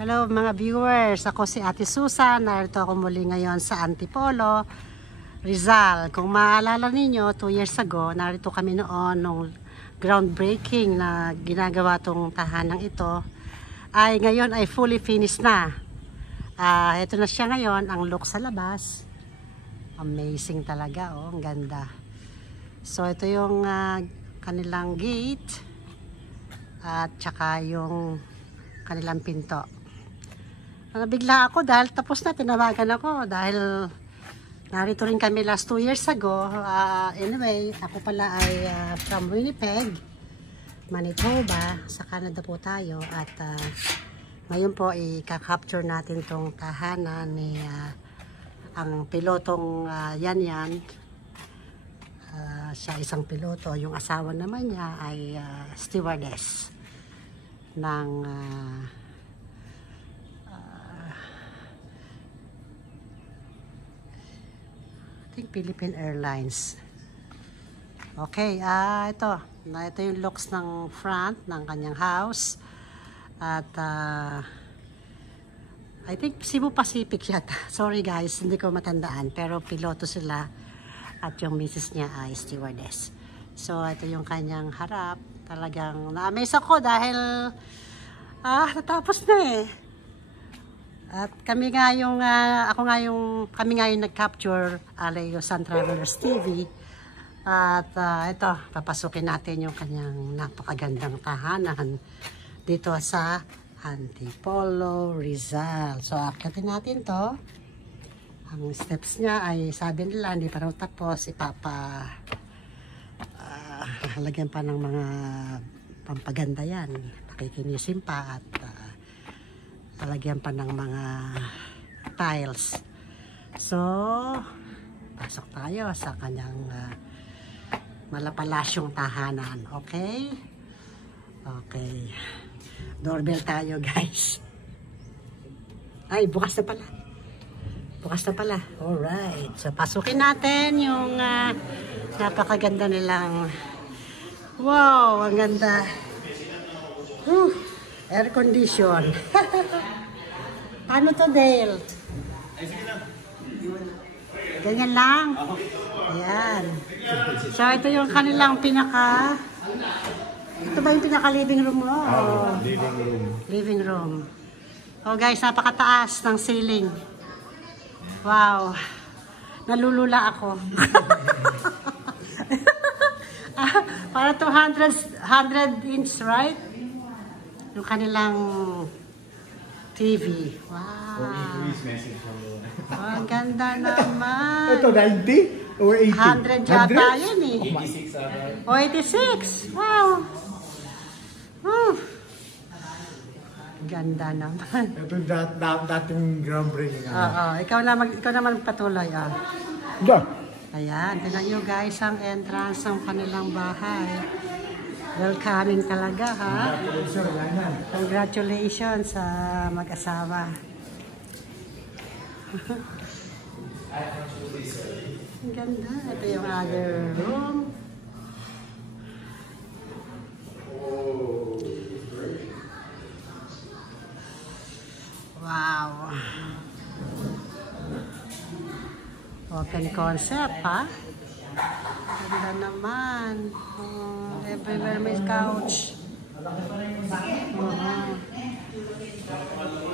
Hello mga viewers, ako si Ate Susan. Narito ako muli ngayon sa Antipolo, Rizal. Kung maalala ninyo, 2 years ago, narito kami noon nung groundbreaking na ginagawa tong tahanang ito. Ay ngayon ay fully finished na. Ito na siya ngayon, ang look sa labas. Amazing talaga, oh, ang ganda. So ito yung kanilang gate at saka yung kanilang pinto. Nabigla ako dahil tapos na, tinawagan ako dahil narito rin kami last 2 years ago. Anyway, ako pala ay from Winnipeg, Manitoba, sa Canada po tayo, at ngayon po i-capture natin tong tahanan ni ang pilotong Yan. Siya isang piloto, yung asawa naman niya ay stewardess ng Philippine Airlines. Okay, ito yung looks ng front ng kanyang house. At I think Cebu Pacific yata. Sorry guys, hindi ko matandaan, pero piloto sila at yung misis niya ay stewardess. So ito yung kanyang harap. Talagang na-amaze ako dahil natapos na eh. At kami nga yung kami nga yung nag-capture Leo San Travelers TV. At ito, papasukin natin yung kanyang napakagandang tahanan dito sa Antipolo, Rizal. So akitin natin to. Ang steps niya ay sabi nila hindi pa raw tapos, lagyan pa ng mga pampaganda yan, pakikinisin pa at lalagyan pa ng mga tiles. So pasok tayo sa kanyang malapalasyong tahanan. Okay, doorbell tayo guys. Ay, bukas na pala. Alright, so pasukin natin yung napakaganda nilang, wow, ang ganda. Air condition. Paano to, Dale? Ganyan lang. Ayan. So ito yung kanilang ito ba yung pinaka living room mo? Living room. Oh guys, napakataas ng ceiling. Wow. Nalulula ako. Para 100 inch, right? Yung kanilang TV. Wow. Ang ganda naman. Ito, 90 or 80? 100 yata yun eh. 86. O, 86. Wow. Ganda naman. Ito dating groundbreaking. Ikaw naman patuloy. Ayan, tignan nyo guys ang entrance ng kanilang bahay. Welcoming talaga, ha? Congratulations sa mag-asawa. Ang ganda. Ito yung other room. Wow. Open concept, ha? Ganda naman. Everywhere may couch.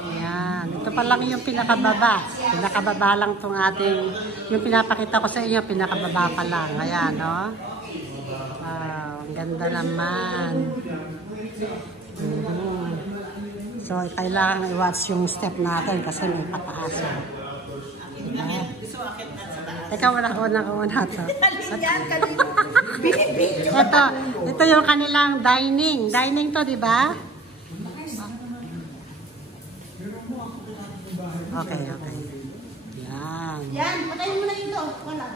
Ayan. Ito pa lang yung pinakababa. Pinakababa lang itong ating, yung pinapakita ko sa inyo, pinakababa pa lang. Ayan, no? Wow, ang ganda naman. So, kailangan i-watch yung step natin kasi may pataas. Ikaw una ito. Ito yung kanilang dining. Dining to, di ba? Okay. Yan, patayin mo na ito. Wala.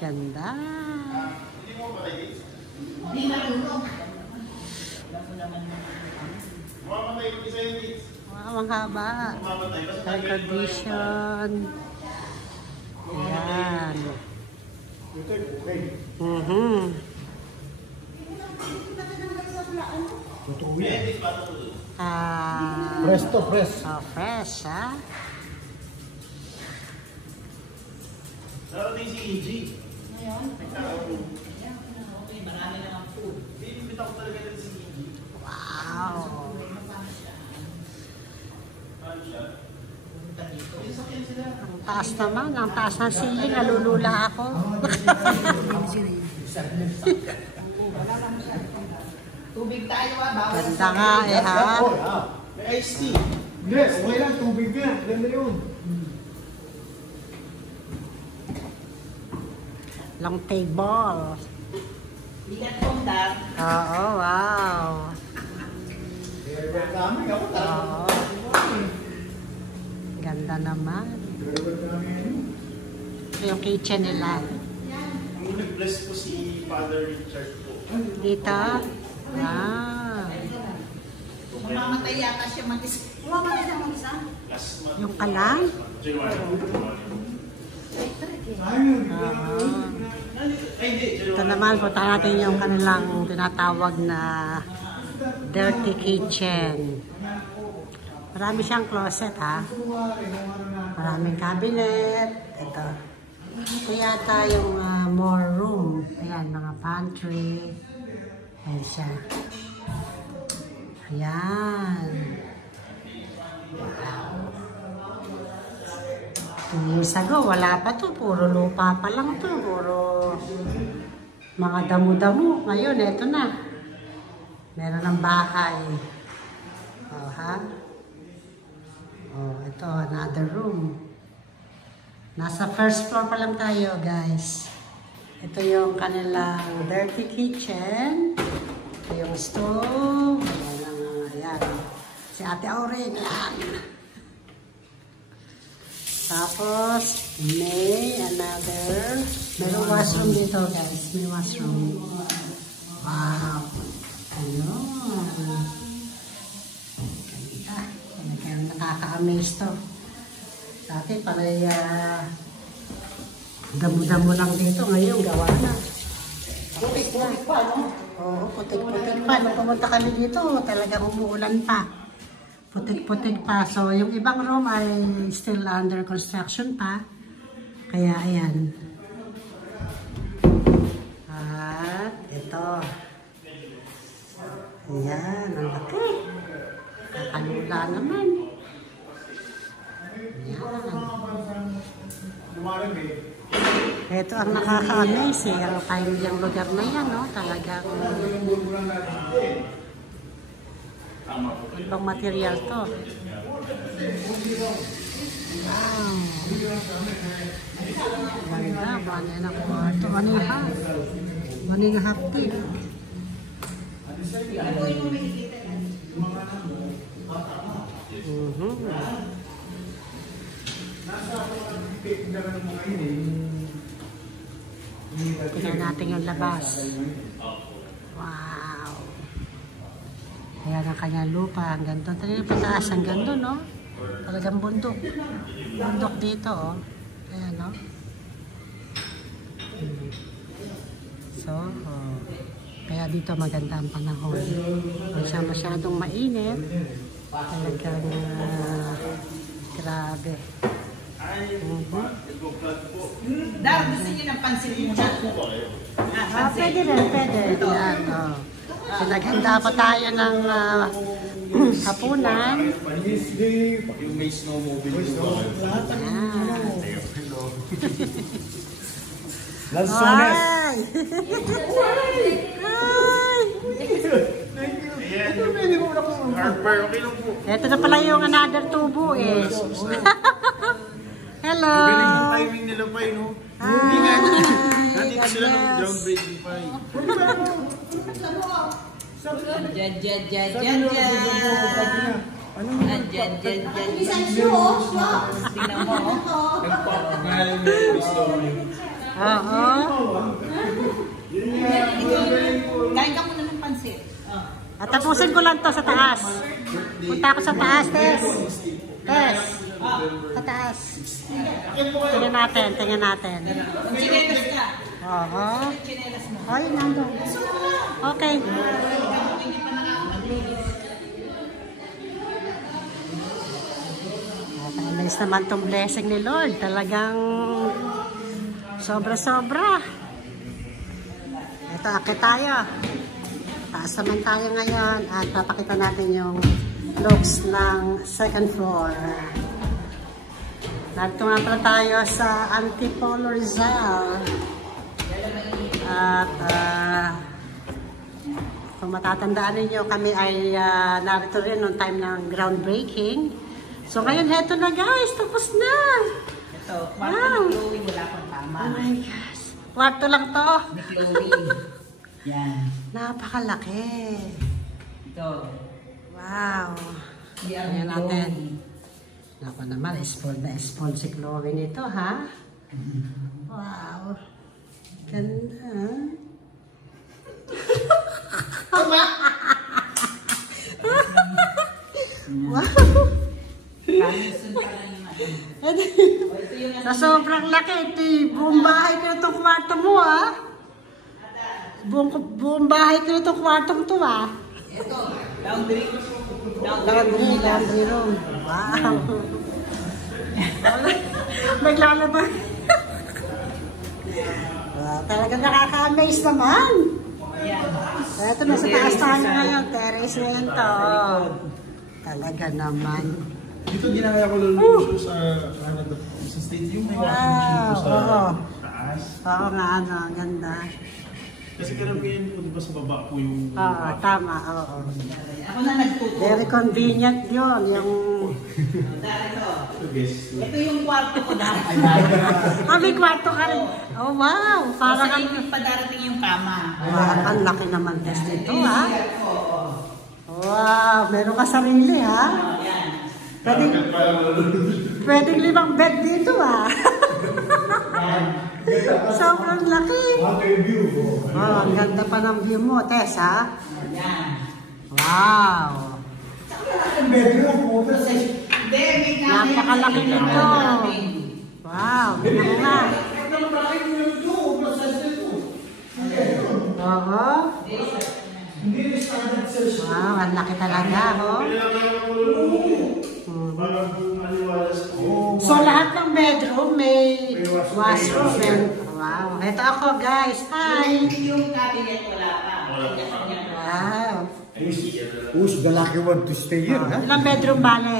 Ganda. Wow, ang haba. Air condition. Yan. Presto, fresh. Oh, fresh, ha? Darating si EG. Ngayon? Okay, marami na ang food. Bibita ko talaga din si EG. Wow! Paano siya? Ang taas naman, ang taas ng ceiling, nalulula ako. Tubig tayo bawal. Ganda nga eh, ha? May iced tea. Yes, okay lang. Tubig nga. Ganda yun. Long table. Bigat kong dar. Oo, wow. Kami ako Oo. Ganda naman. Ito yung kitchen nila. Ang nag-bless po si Father Richard po. Dito. Ah. Mamamatay yata siya mag-isa. Mamamatay siya mag-isa? Last month. Yung kalan? January. Ay, hindi. Ito January. naman, punta natin yung kanilang tinatawag na dirty kitchen. Marami siyang closet, ha? Maraming cabinet. Ito. Ito yata yung more room. Ayan, mga pantry. Ayan siya. Ayan. Wow. 2 years ago, wala pa to. Puro lupa pa lang to. Puro mga damo-damo. Ngayon, eto na. Meron ng bahay. Oh, ha? Oh, ito, another room. Nasa first floor pa lang tayo, guys. Ito yung kanilang dirty kitchen. Ito yung stove. Ayan. Si Ate Auring lang. Tapos, may another. Merong washroom dito, guys. May washroom. Wow. Ayun. Ganda. Kaya nakaka-amaze to. Dati palay damo-damo lang dito. Ngayon, gawa na. Putik pa, no? Oo, putik-putik pa. Nung pumunta kami dito, talagang umuulan pa. Putik-putik pa. So, yung ibang room ay still under construction pa. Kaya, ayan. At, ito. Ayan, ang laki. Kakalula naman. Ayan. Ito ang nakaka-amaze eh. Ang tiny yung lugar na yan, no? Talagang ibang material to. Wow. Ganda. Bani na kwarto. Mani na hapti. Tingnan natin yung labas. Wow. Ayan ang kanyang lupa. Hanggang doon. Talagang pataas hanggang doon, no? Talagang bundok. Bundok dito, oh. Ayan, no? So, oh. Kaya dito maganda ang panahon. Kung siya masyadong mainit, talagang grabe. Dar, gusto niyo ng pansit muna? Pwede rin, pwede. Yan, oh. Pinaganda pa tayo ng hapunan. Yung may snowmobile po. Lanzones. Ay! Harper, okay lang po. Ito na pala yung another tubo eh. Hello! Galing yung timing nila pa yun, no? Nandito sila ng Yes. groundbreaking pa eh. Dyan. Tingnan mo, oh. Nagpapangalan yung story. Oo. Kain ka muna ng pansit. At tapusin ko lang to sa taas. Punta ako sa taas, Tess. Tess. Sa taas. Tingnan natin, tingnan natin. Chinelas ka. Oo. Chinelas mo. Ay, nandun. Okay. Mabilis naman tong blessing ni Lord. Talagang sobra-sobra. Ito, akit tayo. Taas naman tayo ngayon at papakita natin yung looks ng second floor. Narito nga pala tayo sa Antipolo, Rizal. At kung matatandaan ninyo, kami ay narito rin noong time ng groundbreaking. So ngayon, heto na guys, tapos na. Ito, kwarto ni Chloe, wala pang tama. Oh my gosh. Kwarto lang to. Ni Chloe. Yan. Napakalaki. Ito. Wow. Yan Ayan natin. Naku naman, spoiled na spoiled si Chloe nito, ha? Wow. Ganda. Wow. Sa sobrang laki, ito buong bahay ko na itong kwarto mo, ha? Buong bahay ko na itong kwartong to, ha? Ito, laundry. Laundry room. Wow. Naglalaba. Wow, talagang nakaka-amaze naman. Ito, nasa taas tayo ngayon. Terrace ngayon to. Talaga naman. Dito ginaya ko lalo sa stadium. May washing machine po sa taas. Oo nga, ano, ganda. Kasi karamihan po, di ba sa baba po yung... Oo, tama, oo. Ako na nagtuto. Very convenient yun, yung... Ito yung kwarto ko na. May kwarto ka rin. Oh, wow. Parang Kasi yung padarating yung kama. wow, ang laki naman test nito, ha? Wow, meron ka sarili, ha? Pwedeng 5 bed dito, ha? Sobrang laki. Oh, ang ganda pa ng view mo, Tess, ha? Wow. Napakalaki nito. Wow, ganyan nga. Oo. Wow, ang laki talaga, oh. So, lahat ng bedroom may washroom. Wow. Ito ako, guys. Hi. Yung cabinet wala pa. Wow. Who's the lucky one to stay here? Ilang bedroom bale?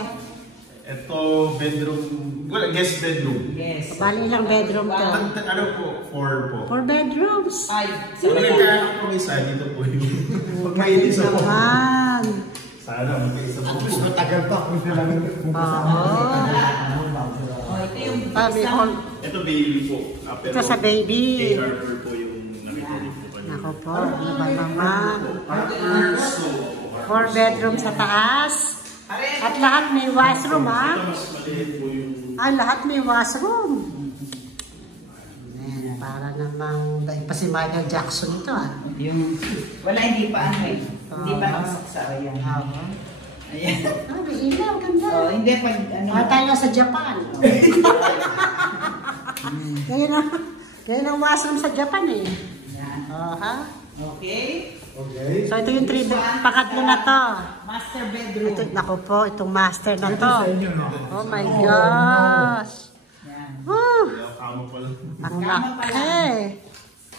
Ito, bedroom... Well, guest bedroom. Yes. Bale ilang bedroom to? Ano po? 4 po. 4 bedrooms. Ay, Kung nagkakaroon po isa, dito po yung... Pag may isa po. Naman. Sana, mag-isa po. Mas matagal pa kung sila Oo. ito yung Sabi ko, Ito baby po. Pero ito sa baby. K-Harbor po yung nakikita po kayo. Ako po, ano ba naman? 4 bedroom sa taas. At lahat may washroom, ha? Mas maliit po yung... Ay, lahat may washroom. Ayan, para namang daig pa si Michael Jackson ito, ha? yung wala, hindi pa ano eh. Hindi pa nakasaksa. Ayan. Ayan. Ah, may ilaw, ganda. Oh, hindi pag ano. Tayo sa Japan. Ganyan ang washroom sa Japan, eh. Yan. Ha? Okay. Okay. So, ito yung 3 pangatlo na to. Master bedroom. Ito, naku po, itong master na to. Sa inyo, no? Oh my gosh. Yan. Woo! Kamo pala. Ang laki.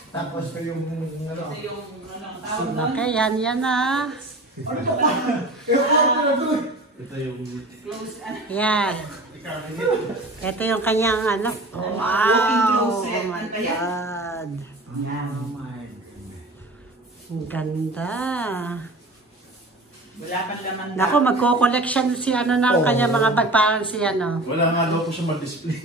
Tapos ito yung ano. Ito yung anong tawag Ang doon? laki, yan na. Ito yung... Close ano. Yan. Ito yung kanyang ano. Wow! Oh my God. Yan. Ang ganda. Wala pang laman. Naku, magko-collection si ano ng kanyang mga bag, parang si ano. Wala nga daw po siya mag-display.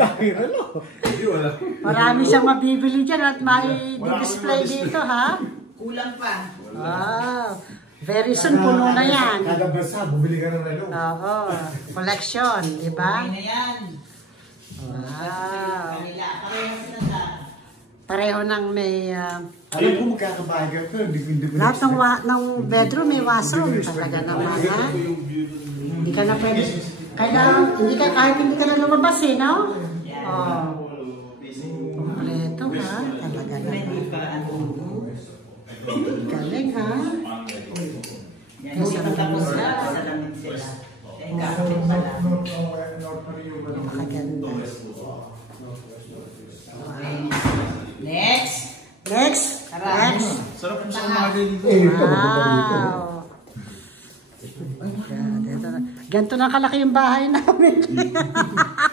Dahil ano? Hindi, wala. Marami siyang mabibili dyan at may display dito, ha? Kulang pa. Wow. Very soon, puno na yan. Kada bansa, bumili ka ng ano. Oo. Collection, di ba? Okay na yan. Wow. Kanila. Pareho sila sa. Pareho ng may... Alam ko magkakabahay ka, hindi ko lahat ng bedroom may washroom. Talaga naman, ha? Hindi ka na pwede... kahit hindi ka na lumabas, eh, no? Oo. Kompleto, ha? Talaga Hindi naman. pa ano. Galing, ha? Yan. Hindi pa tapos na. Salamin sila. Eh, kapit pala. Napakaganda. Okay. Next. Next. Next. Sarap po sa umaga dito. Wow. Ganito na kalaki yung bahay namin.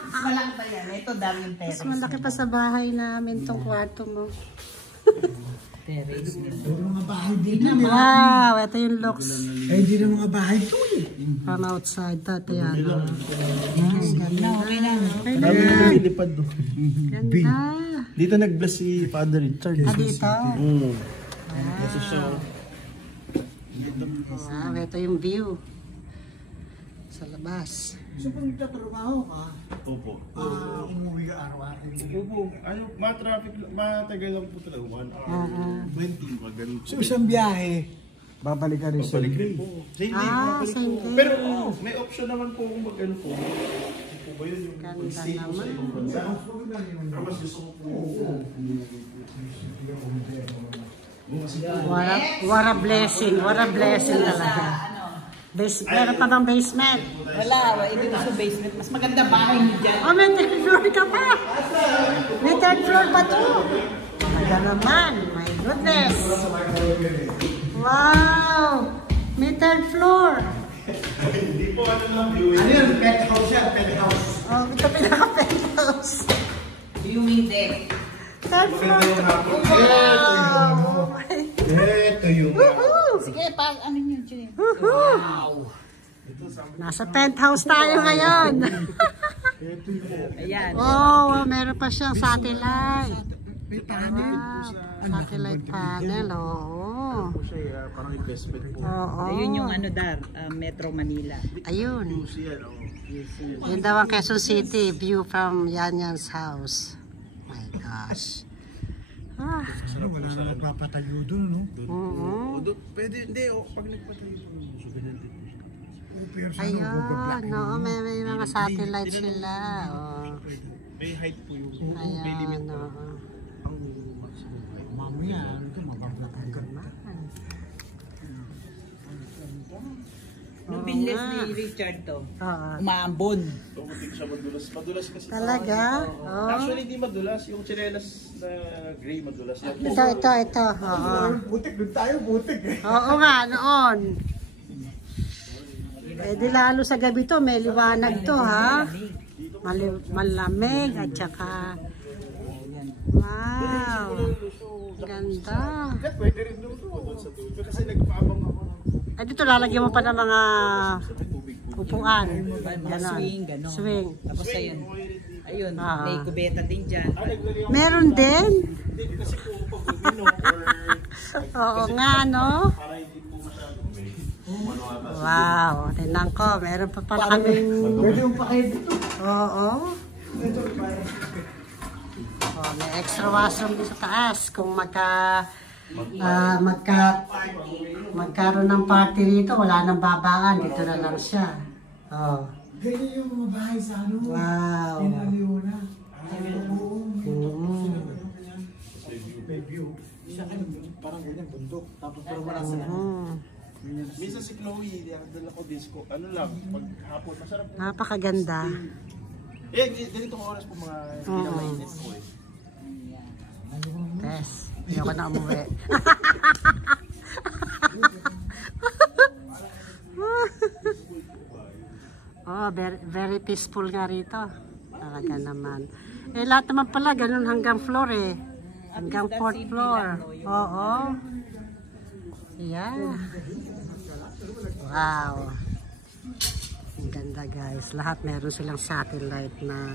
Malaki pa yan. Ito daming Mas terrace. malaki pa sa bahay namin tong kwarto mo. Terrace. Yung mga bahay dito. Wow, ito yung looks Eh, hindi na mga bahay to eh. from outside. Ito yan. Ganda. Okay na. Okay na. Kami na nilipad doon. Ganda. Dito nag-bless si Father Richard. Dito. Kasi siya. Wow, ito yung view. Sa labas. So kung nagtatrabaho ka, Opo. umuwi ka araw-araw. Opo. Ano, ma-traffic, matagal lang po talaga. 1 hour. 20, mga ganun. So isang biyahe, babalik ka rin sa Balik rin po. Same day, bumabalik same po. day. Pero may option naman po kung mag-ano po. Hindi po ba yun yung Ganda mag-stay po sa naman. ibang bansa? Pero mas gusto ko po. What a blessing. What a blessing talaga. Meron pa bang basement? Wala. Dito sa basement. Mas maganda bahay niyo dyan. Oh, may third floor ka pa. May third floor pa to. Talaga naman. My goodness. Wow. May third floor. Hindi po ano lang view. Ano yun? Penthouse yan, penthouse. Oh, ito pinaka-penthouse. Viewing deck. Third floor. Wow. Ito yung... Woohoo. Sige, ano nyo dyan? Woohoo. Nasa penthouse tayo ngayon. Ayan. Oh, meron pa siyang satellite. Satellite panel, oo. Po siya, parang investment po. Oo. Ayun yung Metro Manila. Ayun. Siya, no? Yun daw ang Quezon City, view from Yanyan's house. My gosh. Ah. Wala na magpapatayo doon, no? Oo. Pwede, hindi, pag nagpatayo po. Pero sa Ayun, no, may mga satellite sila. Oh. May height po yung may Ayan, limit po. oo. Ang maximum height. mamaya, ano ito, mabablakagan ka. Nung binlis ni Richard to, Oo. umaambon. So, hindi siya madulas. Madulas kasi. Talaga? Oh. Actually, hindi madulas. Yung chinelas na gray, madulas lang po. Ito. Oo. Butik, doon tayo, butik eh. Oo nga, noon. Eh, di lalo sa gabi to, may liwanag to, ha? Malamig at saka... Wow! Ganda. Pwede rin doon sa tubig. Kasi nagpaabang ako ng Ay, dito lalagyan mo pa ng mga upuan. Mga Ganon. swing, gano'n. Swing. Tapos ayun, Ah. may kubeta din dyan. Meron din? Hindi, kasi po pag uminom or Oo nga, no? para hindi po masyado may Wow, tingnan ko. Meron pa pala kami. Pwede yung pakay dito. Oo. Oh, may extra washroom din sa taas. Kung magkaroon ng party rito, wala nang babaan. Dito na lang siya. Oh. Ganyan yung mga bahay sa ano. Wow. Inaliuna. May view. Sa akin, parang ganyan, bundok. Tapos parang wala sa Minsan si Chloe, dala ko disco. Ano lang, pag hapon, masarap po. Napakaganda. Eh, ganitong oras po mga hindi na mainit po eh. Yes. Ayoko na umuwi. Oh, very peaceful nga rito. Talaga naman. Eh, lahat naman pala, ganun hanggang floor eh. Hanggang fourth floor. Oo. Yeah. Wow. Ang ganda guys. Lahat meron silang satellite na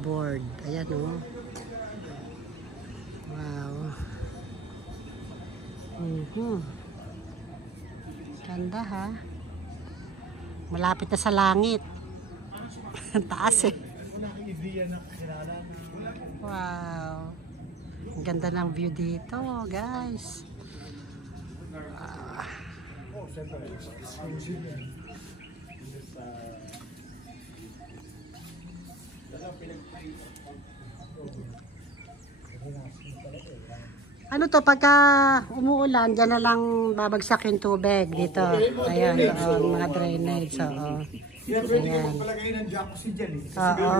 board. Ayan oh. Wow. Ganda ha. Malapit na sa langit. Taas eh. Wow. Ang ganda ng view dito, guys. Ano to, pagka umuulan, dyan na lang babagsak yung tubig dito. Ayan, mga drainage. Kaya pwede ka Ayan. magpalagay ng jacuzzi dyan eh. Kasi Oo. gano'n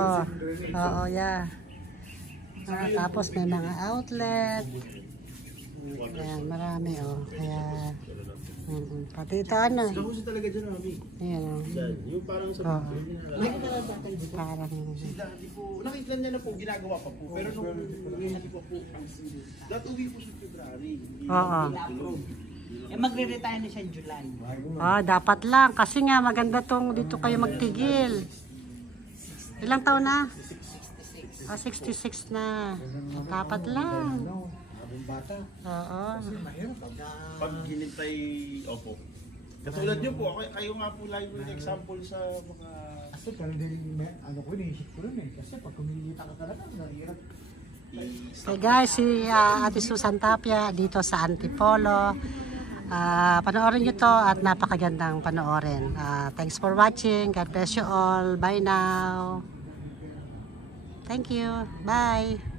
yung Oo, yeah. Tapos may mga outlet. Ayan, marami oh. Kaya, pati ito ano. Jacuzzi talaga dyan, mami. Ayan oh. Yan, yung parang sa Oo. Parang, Si dati po, nakita niya na po, ginagawa pa po. Pero nung hindi pa po, dati uwi po sa February. oo. Eh, magre-retire na siya in July. Dapat lang. Kasi nga, maganda tong dito kayo magtigil. Ilang taon na? 66 na. Dapat lang. Habang bata. Oo. Kasi mahirap pagka... Pag hinintay, opo. Katulad niyo po, kayo nga po lagi yung example sa mga... Kasi talagang ano ko, iniisip ko rin eh. Kasi pag kumikita ka talaga, mahirap. So guys, si Ate Susan Tapia dito sa Antipolo. Panoorin nyo to at napakagandang panoorin. Thanks for watching. God bless you all. Bye now. Thank you. Bye.